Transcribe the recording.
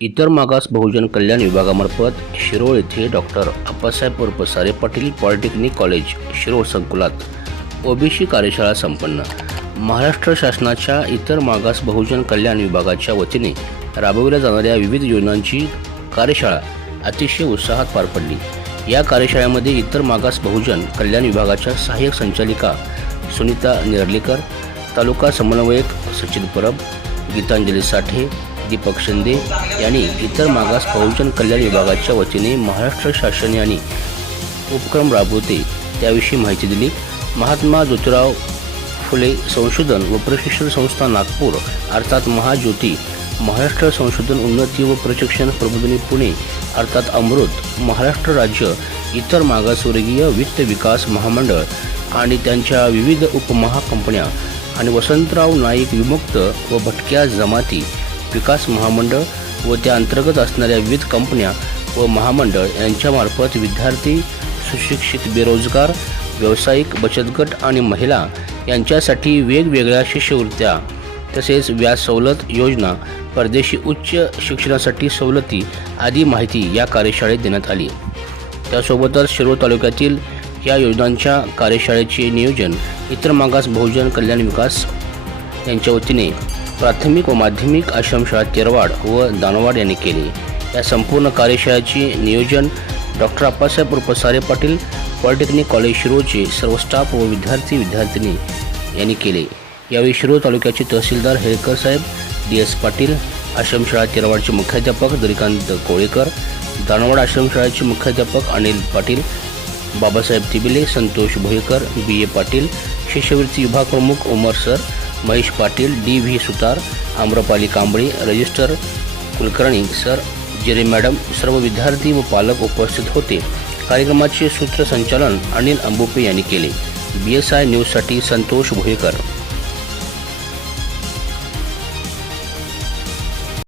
इतर मागास बहुजन कल्याण विभागामार्फत शिरोळ येथे डॉक्टर अप्पासाहेब उर्फ सारे पाटील पॉलिटेक्निक कॉलेज शिरोळ संकुलात ओबीसी कार्यशाळा संपन्न. महाराष्ट्र शासनाच्या इतर मागास बहुजन कल्याण विभागाच्या वतीने राबविल्या जाणाऱ्या विविध योजनांची कार्यशाळा अतिशय उत्साहात पार पडली. या कार्यशाळेमध्ये इतर मागास बहुजन कल्याण विभागाच्या सहाय्यक संचालिका सुनीता नेर्लेकर तालुका समन्वयक सचिन परब गीतांजली साठे दीपक शिंदे यांनी इतर मागास बहुजन कल्याण विभागाच्या वतीने महाराष्ट्र शासन यांनी उपक्रम राबवते. त्याविषयी माहिती दिली. महात्मा ज्योतिराव फुले संशोधन व प्रशिक्षण संस्था नागपूर अर्थात महाज्योती महाराष्ट्र संशोधन उन्नती व प्रशिक्षण प्रबोधिनी पुणे अर्थात अमृत महाराष्ट्र राज्य इतर मागासवर्गीय वित्त विकास महामंडळ आणि त्यांच्या विविध उपमहाकंपन्या आणि वसंतराव नाईक विमुक्त व भटक्या जमाती विकास महामंडळ व त्या अंतर्गत असणाऱ्या विविध कंपन्या व महामंडळ यांच्यामार्फत विद्यार्थी सुशिक्षित बेरोजगार व्यावसायिक बचत गट आणि महिला यांच्यासाठी वेगवेगळ्या शिष्यवृत्त्या तसेच व्याज सवलत योजना परदेशी उच्च शिक्षणासाठी सवलती आदी माहिती या कार्यशाळेत देण्यात आली. त्यासोबतच शिरोळ तालुक्यातील या योजनांच्या कार्यशाळेचे नियोजन इतर मागास बहुजन कल्याण विकास यांच्या वतीने प्राथमिक व माध्यमिक आश्रमशाळा तेरवाड व दानवाड यांनी केले. या संपूर्ण कार्यशाळेचे नियोजन डॉक्टर अप्पासाहेब उर्फ सारे पाटील पॉलिटेक्निक कॉलेज शिरोचे सर्व स्टाफ व विद्यार्थी विद्यार्थिनी यांनी केले. यावेळी शिरो तालुक्याचे तहसीलदार हेळकर साहेब डी एस पाटील आश्रमशाळा तेरवाडचे मुख्याध्यापक दरिकांत कोळेकर दानवाड आश्रमशाळेचे मुख्याध्यापक अनिल पाटील बाबासाहेब तिबिले संतोष भोईकर बी ए पाटील शिष्यवृत्ती विभागप्रमुख Umar sir Mahesh Patil D V Sutar Amrapali Kamble register Kulkarni sir Jire madam सर्व विद्यार्थी व पालक उपस्थित होते. कार्यक्रमाचे सूत्रसंचालन अनिल अंबुपे यांनी केले. बी एस आय न्यूजसाठी संतोष भोईकर.